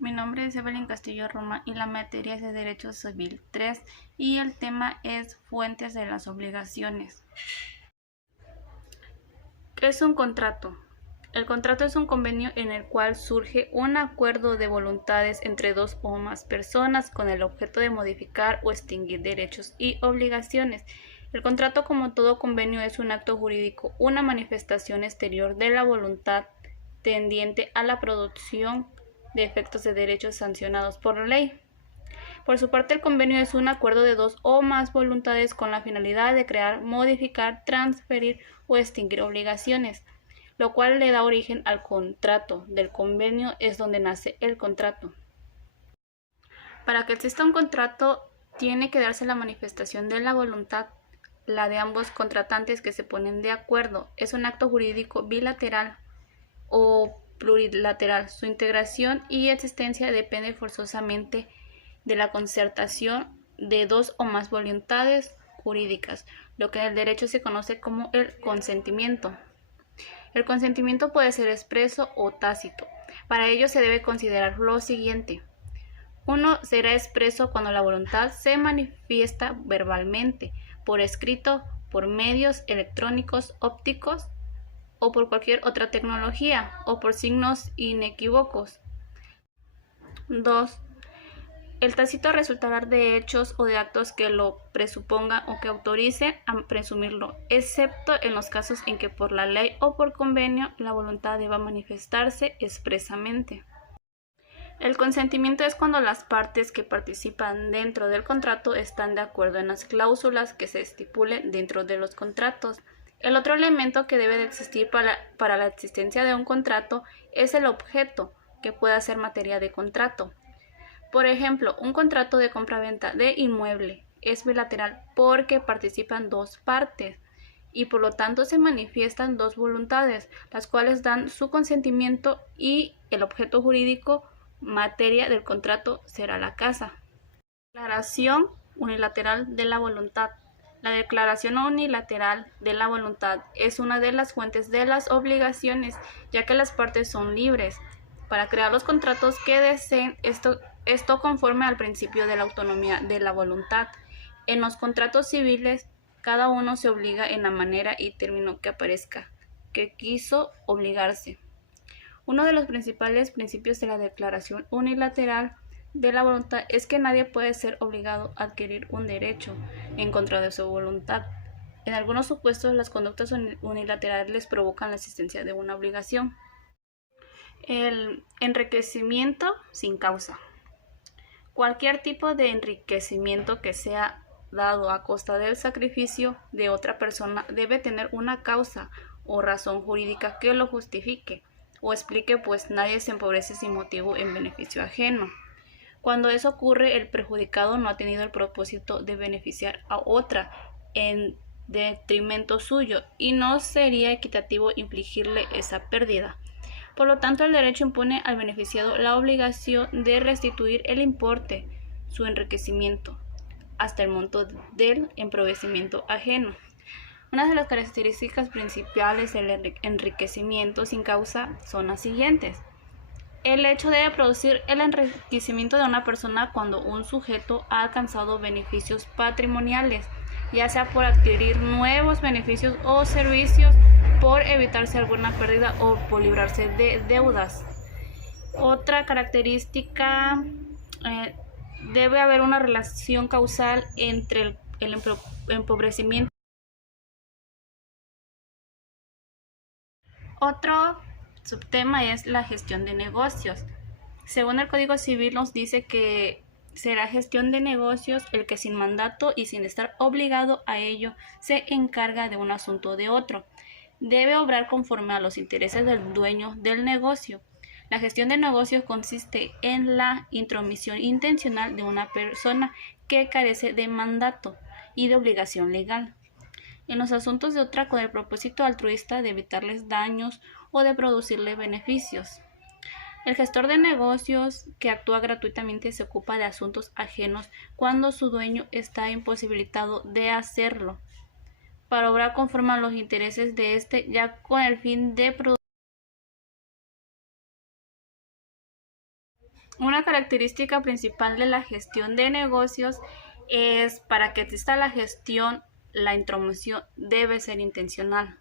Mi nombre es Evelyn Castillo Roma y la materia es de Derecho Civil 3 y el tema es fuentes de las obligaciones. ¿Qué es un contrato? El contrato es un convenio en el cual surge un acuerdo de voluntades entre dos o más personas con el objeto de modificar o extinguir derechos y obligaciones. El contrato, como todo convenio, es un acto jurídico, una manifestación exterior de la voluntad tendiente a la producción de efectos de derechos sancionados por la ley. Por su parte, el convenio es un acuerdo de dos o más voluntades con la finalidad de crear, modificar, transferir o extinguir obligaciones, lo cual le da origen al contrato. Del convenio es donde nace el contrato. Para que exista un contrato, tiene que darse la manifestación de la voluntad, la de ambos contratantes que se ponen de acuerdo. Es un acto jurídico bilateral o plurilateral. Su integración y existencia depende forzosamente de la concertación de dos o más voluntades jurídicas, lo que en el derecho se conoce como el consentimiento. El consentimiento puede ser expreso o tácito. Para ello se debe considerar lo siguiente. Uno será expreso cuando la voluntad se manifiesta verbalmente, por escrito, por medios electrónicos, ópticos o por cualquier otra tecnología, o por signos inequívocos. 2. El tácito resultará de hechos o de actos que lo presupongan o que autoricen a presumirlo, excepto en los casos en que por la ley o por convenio la voluntad deba manifestarse expresamente. El consentimiento es cuando las partes que participan dentro del contrato están de acuerdo en las cláusulas que se estipulen dentro de los contratos. El otro elemento que debe de existir para la existencia de un contrato es el objeto, que pueda ser materia de contrato. Por ejemplo, un contrato de compraventa de inmueble es bilateral porque participan dos partes y por lo tanto se manifiestan dos voluntades, las cuales dan su consentimiento, y el objeto jurídico materia del contrato será la casa. Declaración unilateral de la voluntad. La declaración unilateral de la voluntad es una de las fuentes de las obligaciones, ya que las partes son libres para crear los contratos que deseen, esto conforme al principio de la autonomía de la voluntad. En los contratos civiles, cada uno se obliga en la manera y término que aparezca, que quiso obligarse. Uno de los principales principios de la declaración unilateral de la voluntad es que nadie puede ser obligado a adquirir un derecho en contra de su voluntad. En algunos supuestos, las conductas unilaterales provocan la existencia de una obligación. El enriquecimiento sin causa. Cualquier tipo de enriquecimiento que sea dado a costa del sacrificio de otra persona debe tener una causa o razón jurídica que lo justifique o explique, pues nadie se empobrece sin motivo en beneficio ajeno. Cuando eso ocurre, el perjudicado no ha tenido el propósito de beneficiar a otra en detrimento suyo y no sería equitativo infligirle esa pérdida. Por lo tanto, el derecho impone al beneficiado la obligación de restituir el importe, su enriquecimiento, hasta el monto del empobrecimiento ajeno. Una de las características principales del enriquecimiento sin causa son las siguientes. El hecho de producir el enriquecimiento de una persona cuando un sujeto ha alcanzado beneficios patrimoniales, ya sea por adquirir nuevos beneficios o servicios, por evitarse alguna pérdida o por librarse de deudas. Otra característica, debe haber una relación causal entre el empobrecimiento. Otro subtema es la gestión de negocios. Según el Código Civil nos dice que será gestión de negocios el que sin mandato y sin estar obligado a ello se encarga de un asunto de otro. Debe obrar conforme a los intereses del dueño del negocio. La gestión de negocios consiste en la intromisión intencional de una persona que carece de mandato y de obligación legal en los asuntos de otra con el propósito altruista de evitarles daños o de producirles beneficios. El gestor de negocios que actúa gratuitamente se ocupa de asuntos ajenos cuando su dueño está imposibilitado de hacerlo, para obrar conforme a los intereses de éste, ya con el fin de producir. Una característica principal de la gestión de negocios es para que exista la gestión, la intromisión debe ser intencional.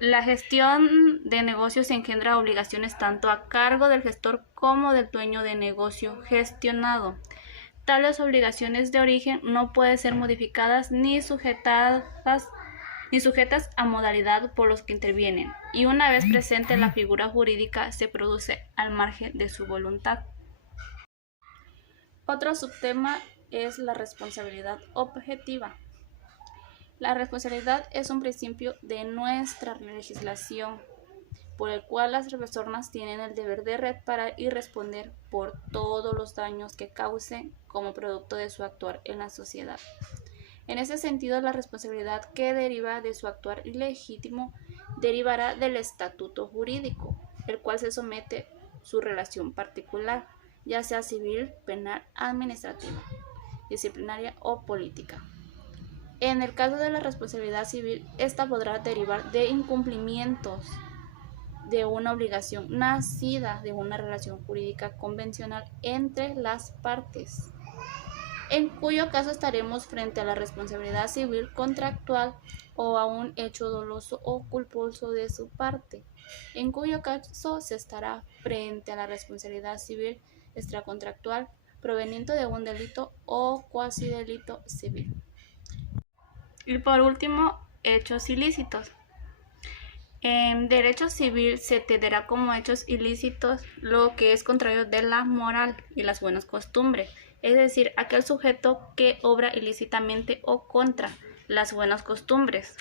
La gestión de negocios engendra obligaciones tanto a cargo del gestor como del dueño de negocio gestionado. Tales obligaciones de origen no pueden ser modificadas ni sujetas a modalidad por los que intervienen, y una vez presente la figura jurídica se produce al margen de su voluntad. Otro subtema es la responsabilidad objetiva. La responsabilidad es un principio de nuestra legislación, por el cual las personas tienen el deber de reparar y responder por todos los daños que causen como producto de su actuar en la sociedad. En ese sentido, la responsabilidad que deriva de su actuar ilegítimo derivará del estatuto jurídico, el cual se somete su relación particular, ya sea civil, penal, administrativa, disciplinaria o política. En el caso de la responsabilidad civil, esta podrá derivar de incumplimientos de una obligación nacida de una relación jurídica convencional entre las partes, en cuyo caso estaremos frente a la responsabilidad civil contractual o a un hecho doloso o culposo de su parte, en cuyo caso se estará frente a la responsabilidad civil extracontractual proveniente de un delito o cuasi delito civil. Y por último, hechos ilícitos. En derecho civil se entenderá como hechos ilícitos lo que es contrario de la moral y las buenas costumbres, es decir, aquel sujeto que obra ilícitamente o contra las buenas costumbres,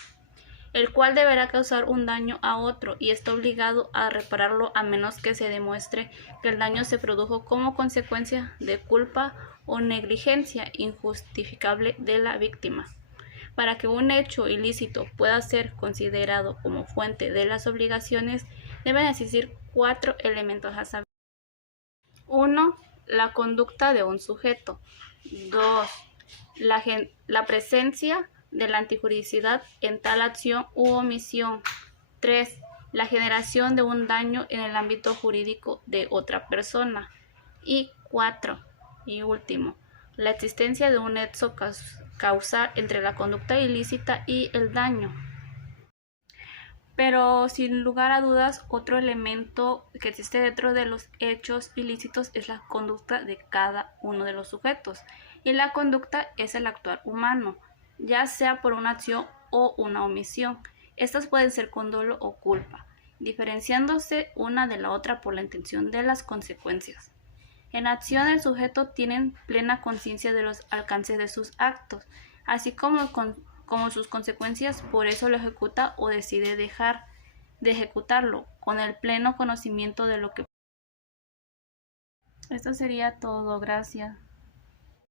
el cual deberá causar un daño a otro y está obligado a repararlo a menos que se demuestre que el daño se produjo como consecuencia de culpa o negligencia injustificable de la víctima. Para que un hecho ilícito pueda ser considerado como fuente de las obligaciones, deben existir 4 elementos a saber. 1. La conducta de un sujeto. 2. La presencia de la antijuricidad en tal acción u omisión. 3. La generación de un daño en el ámbito jurídico de otra persona. Y 4. Y último, la existencia de un nexo causal entre la conducta ilícita y el daño. Pero sin lugar a dudas, otro elemento que existe dentro de los hechos ilícitos es la conducta de cada uno de los sujetos. Y la conducta es el actuar humano, ya sea por una acción o una omisión. Estas pueden ser con dolo o culpa, diferenciándose una de la otra por la intención de las consecuencias. En acción, el sujeto tiene plena conciencia de los alcances de sus actos, así como sus consecuencias, por eso lo ejecuta o decide dejar de ejecutarlo, con el pleno conocimiento de lo que... Esto sería todo, gracias.